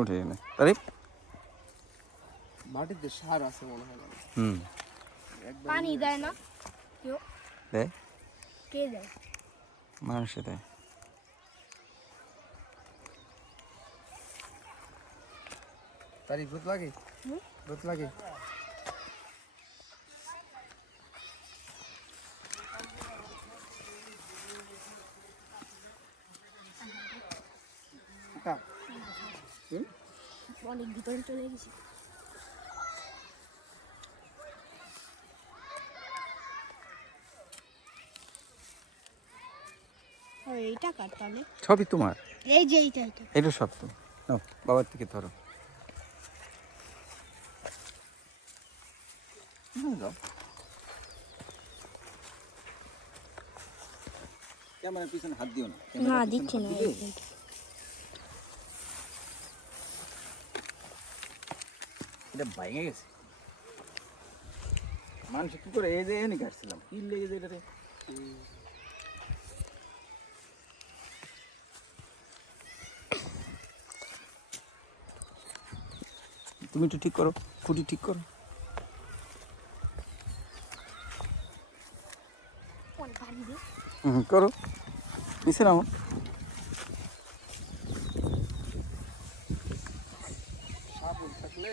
উঠে মাটিতে সার আছে মনে হয় না। হুম। পানি দেয় না? দেয়? কে দেয়? মানুষে দেয়। তারই ভূত লাগে? ভূত লাগে? অনেক ভিতরে চলে গেছি। এইটা কার তাহলে? সবই তোমার? এই যে এইটা এইটা। এটা সব তো। নাও বাবার থেকে ধরো। ক্যামেরার পিছনে হাত দিও না। না দিচ্ছি না দিলে এইটা। এটা বাইরে গেছে। মানুষ কি করে এই যে এনে কাটছিলাম? কি লেগে যায় এটারে তুমি একটু ঠিক করো খুঁটি ঠিক করো। করো। নিচে নাও সাপ থাকলে